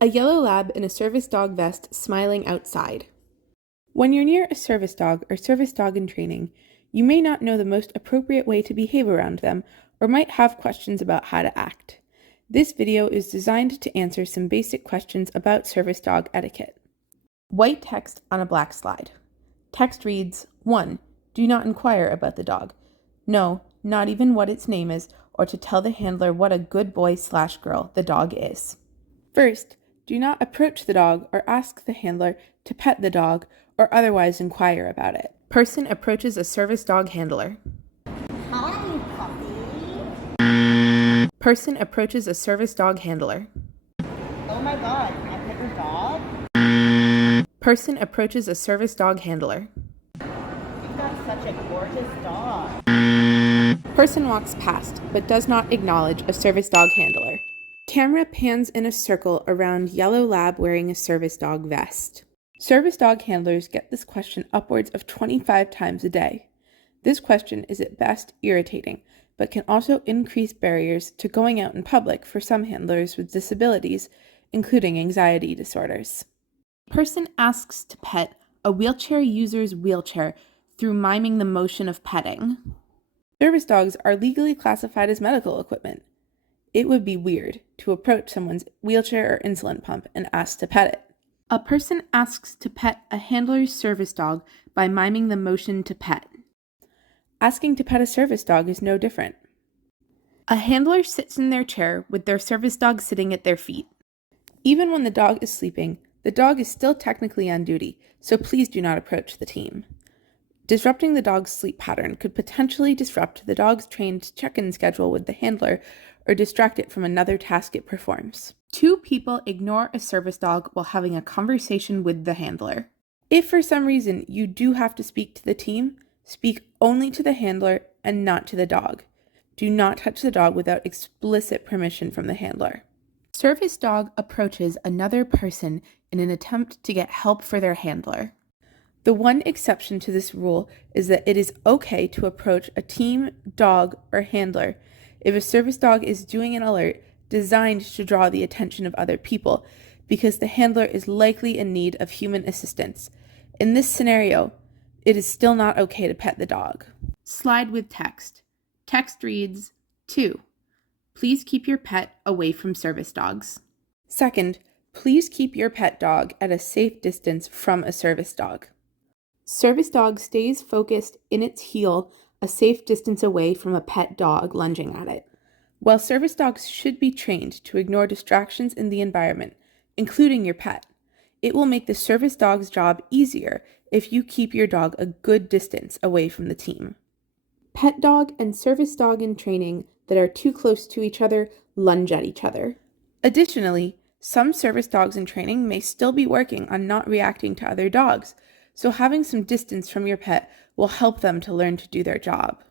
A yellow lab in a service dog vest smiling outside. When you're near a service dog or service dog in training, you may not know the most appropriate way to behave around them or might have questions about how to act. This video is designed to answer some basic questions about service dog etiquette. White text on a black slide. Text reads, 1. Do not inquire about the dog. No, not even what its name is, or to tell the handler what a good boy/girl the dog is. First, do not approach the dog or ask the handler to pet the dog or otherwise inquire about it. Person approaches a service dog handler. Hi, puppy. Person approaches a service dog handler. Oh my god, can I pet your dog? Person approaches a service dog handler. You've got such a gorgeous dog. Person walks past but does not acknowledge a service dog handler. Camera pans in a circle around yellow lab wearing a service dog vest. Service dog handlers get this question upwards of 25 times a day. This question is at best irritating, but can also increase barriers to going out in public for some handlers with disabilities, including anxiety disorders. Person asks to pet a wheelchair user's wheelchair through miming the motion of petting. Service dogs are legally classified as medical equipment. It would be weird to approach someone's wheelchair or insulin pump and ask to pet it. A person asks to pet a handler's service dog by miming the motion to pet. Asking to pet a service dog is no different. A handler sits in their chair with their service dog sitting at their feet. Even when the dog is sleeping, the dog is still technically on duty, so please do not approach the team. Disrupting the dog's sleep pattern could potentially disrupt the dog's trained check-in schedule with the handler or distract it from another task it performs. 2 people ignore a service dog while having a conversation with the handler. If for some reason you do have to speak to the team, speak only to the handler and not to the dog. Do not touch the dog without explicit permission from the handler. Service dog approaches another person in an attempt to get help for their handler. The one exception to this rule is that it is okay to approach a team, dog, or handler if a service dog is doing an alert designed to draw the attention of other people because the handler is likely in need of human assistance. In this scenario, it is still not okay to pet the dog. Slide with text. Text reads, 2. Please keep your pet away from service dogs. Second, please keep your pet dog at a safe distance from a service dog. Service dog stays focused in its heel a safe distance away from a pet dog lunging at it. While service dogs should be trained to ignore distractions in the environment, including your pet, it will make the service dog's job easier if you keep your dog a good distance away from the team. Pet dog and service dog in training that are too close to each other lunge at each other. Additionally, some service dogs in training may still be working on not reacting to other dogs, so having some distance from your pet will help them to learn to do their job.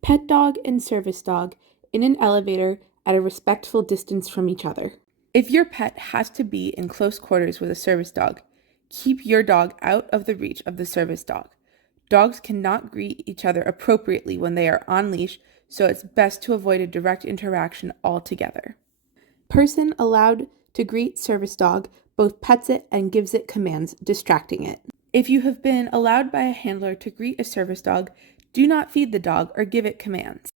Pet dog and service dog in an elevator at a respectful distance from each other. If your pet has to be in close quarters with a service dog, keep your dog out of the reach of the service dog. Dogs cannot greet each other appropriately when they are on leash, so it's best to avoid a direct interaction altogether. Person allowed to greet service dog both pets it and gives it commands, distracting it. If you have been allowed by a handler to greet a service dog, do not feed the dog or give it commands.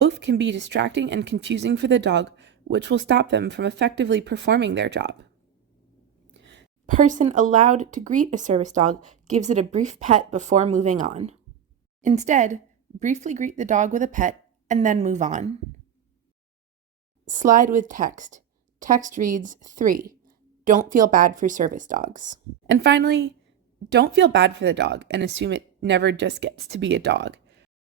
Both can be distracting and confusing for the dog, which will stop them from effectively performing their job. Person allowed to greet a service dog gives it a brief pet before moving on. Instead, briefly greet the dog with a pet and then move on. Slide with text. Text reads, 3. Don't feel bad for service dogs. And finally, don't feel bad for the dog and assume it never just gets to be a dog.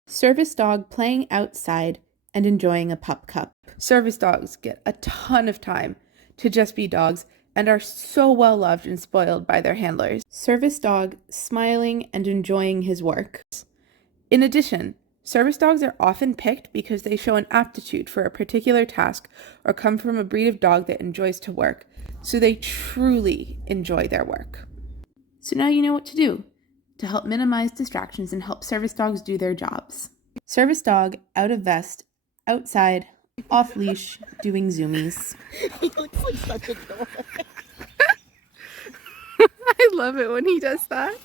Service dog playing outside and enjoying a pup cup. Service dogs get a ton of time to just be dogs and are so well loved and spoiled by their handlers. Service dog smiling and enjoying his work. In addition, service dogs are often picked because they show an aptitude for a particular task or come from a breed of dog that enjoys to work, so they truly enjoy their work. So now you know what to do to help minimize distractions and help service dogs do their jobs. Service dog out of vest, outside, off leash, doing zoomies. He looks like such a dork. I love it when he does that.